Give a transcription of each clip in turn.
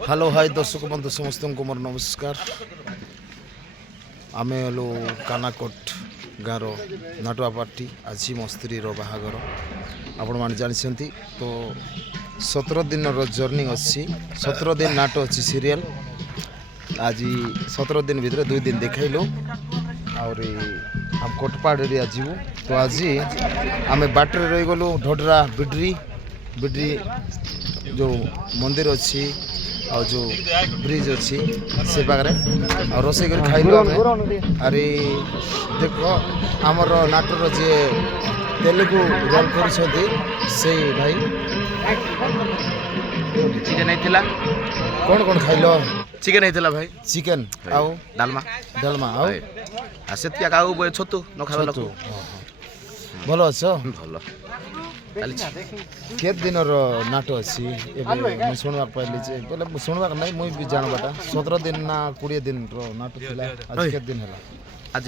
Hello hi दर्शक बंधु समस्त को मोर नमस्कार। आम हेलु कानाकोट गाँव नाटुआ पार्टी आज मो स्त्री बाहागर आपण मैंने जानते तो 17 दिन जर्नी अच्छी 17 दिन नाट अच्छी सीरियल आज 17 दिन भितर 2 दिन देखलु आम कोटपाड़ एरिया जीवु तो आज आम बाटर रही गलु ढोडरा बिड्री बिड्री जो मंदिर अच्छी और जो ब्रिज अच्छी से पाखे और रोसे कर खाइलु अरे देखो आमर नाटर जे तेलुगु रोल कर भाई चिकेन होता कौन कौन खाइल चिकेन होता भाई चिकेन आउ डालमा डालमा आउ आसिया का छतु न खावा लोक भल अछ भल केत दिन नाट अच्छी मुझे शुणवा पाइली बोले शुणवा नहीं मुझे भी जानवाटा 17 दिन ना 20 दिन नाट थिला आज केत दिन है आज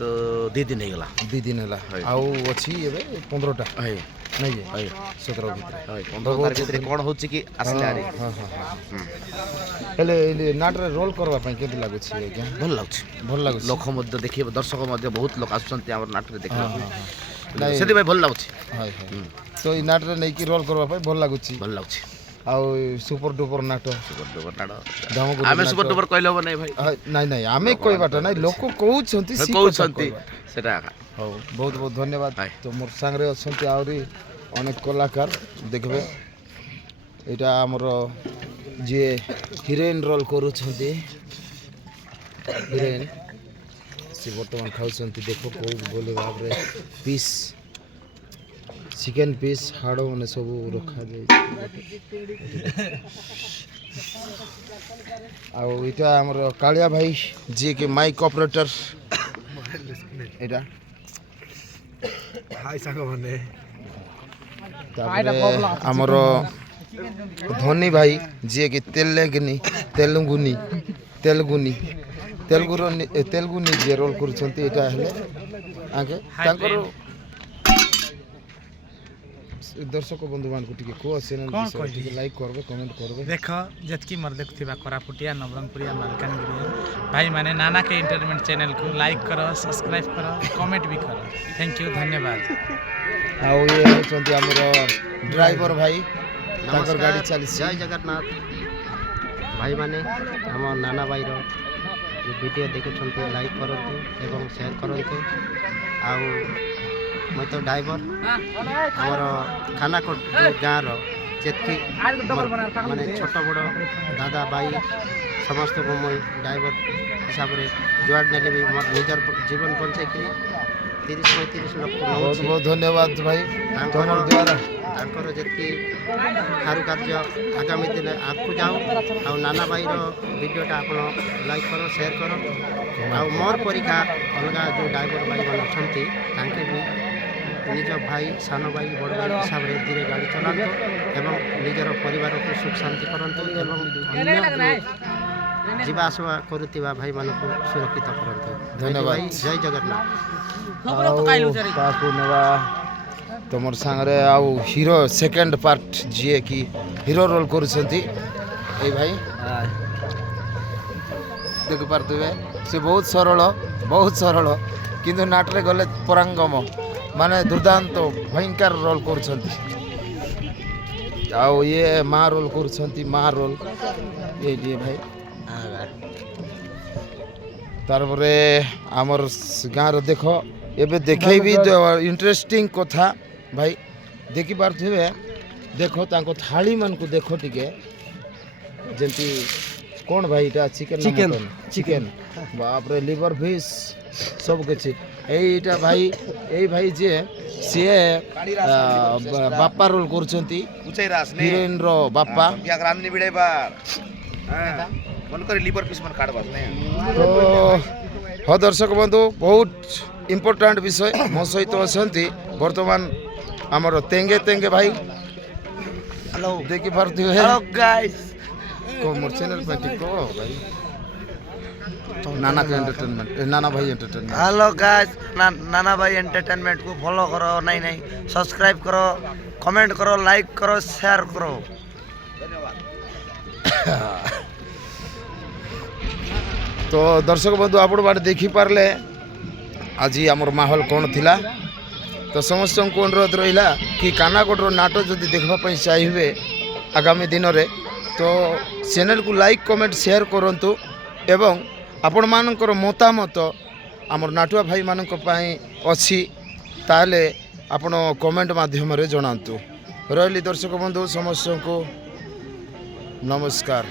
तो 2 दिन हो गला 2 दिन है आउ अच्छी एबे 15टा है नहीं है 17 भितर 15 तारिख भितर कोन होची कि आसले आरे हां हां हेले नाट रे रोल करबा पई केत लागु छी आज्ञा भल लागु लोक मध्य देखिए दर्शक मध्य बहुत लोक आसुचंती हमर नाट रे देखिए सेति भाई भल लागु हाय तो ई नाट रे नै कि रोल करबा पई भल लागु आउ सुपर डुपर नाट आमे सुपर डुपर कहलो नै भाई नहीं नहीं आमे कोई बाटा नै लोक कहउछंती सेटा हो बहुत बहुत धन्यवाद तो मोर संगरे अछंती आउरी अनेक कलाकार देखबे एटा हमर जे हिरोइन रोल करूछंती हिरोइन से वर्तमान खाउछंती देखो को बोले बाप रे पीस चिकेन पीस हाड़ मैंने सब रखा आईटा आमर कालिया भाई जी के माइक ऑपरेटर आमर धोनी भाई जी के तेलुगुनी तेलुगुनी जे रोल कर आगे दर्शक बंधु मान को टिके को चैनल टिके लाइक करबे कमेंट करबे देखो जतकी मर देखथिबा कोरापुटिया नवरंगपुरिया मालकानगिरी भाई माने नाना के एंटरटेनमेंट चैनल को लाइक करो सब्सक्राइब करो कमेंट भी करो थैंक यू धन्यवाद आउ ये होचंती हमरो ड्राइवर भाई ताकर गाड़ी चली जय जगन्नाथ भाई माने हम नाना भाई रो वीडियो देखुछंती लाइक करंतु एवं शेयर करंतु आउ मैं तो ड्राइवर आमर खानाकोट गाँव रेतकी माने छोट बड़ दादा भाई समस्त को मैं ड्राइवर हिसाब से जुआड़ ने भी मोर निजर जीवन बंचे कि 30-35 लोक बहुत बहुत धन्यवाद भाई तुम द्वारा तांकर जेतकी खारु कार्य आगामी दिन आगू जाओ आ नाना भाई वीडियोटा आप लाइक करो शेयर करो आ मोर परीक्षा अलग जो ड्राइवर भाई मैंने अच्छे तांके भी निज भाई सान भाई बड़ भाई हिसाब से धीरे गाड़ी चलाते एवं निजर परिवार को सुख शांति करते जीवा आसवा करुवा भाई मान को सुरक्षित करते धन्यवाद जय जगन्नाथ तुम सांगे आउ हीरो सेकंड पार्ट जी कि हीरो रोल कर भाई देख पारे से बहुत सरल किंतु नाटरे गले परांगम माने दुर्दांत भयंकर रोल कर ये माँ रोल कर माँ रोल ये भाई तारपरे आमर गाँव देख एबे देखे भी इंटरेस्टिंग कथा भाई देखी पारे देखो तांको थाली मन को देखो टिके जंती कौन भाई इटा चिकेन चिकेन बाप रे लिवर फिश सब किछि एटा भाई ए भाई जे सी बापा रोल करछंती हिरोइन रो बापा रांधनी बिड़ेबार मन कर लिवर पीस मन काटबास ने तो हो दर्शक बंधु बहुत इम्पोर्टेंट विषय मो सहित अछंती वर्तमान हमर तेंगे तेंगे भाई हेलो देखि पारथि हेलो गाइस को मोर चैनल पे टिको भाई नाना का एंटरटेनमेंट नाना भाई एंटरटेनमेंट हेलो गाइस नाना भाई एंटरटेनमेंट को फॉलो करो नहीं सब्सक्राइब करो कमेंट करो लाइक करो शेयर करो धन्यवाद। तो दर्शक बंधु आपण बाटे देखिपारे आज आमर माहौल कौन थिला तो समस्त को अनुरोध रहा कि कानाकोटर नाटक जदि देखा चाहिए आगामी दिन में तो चैनल को लाइक कमेंट शेयर करंतु एवं आपण मानकर मतामत आमर नाटुआ भाई मानक पई अछि ताले आपण कमेंट माध्यम रे जणांतु। रही दर्शक बंधु समस्त को नमस्कार।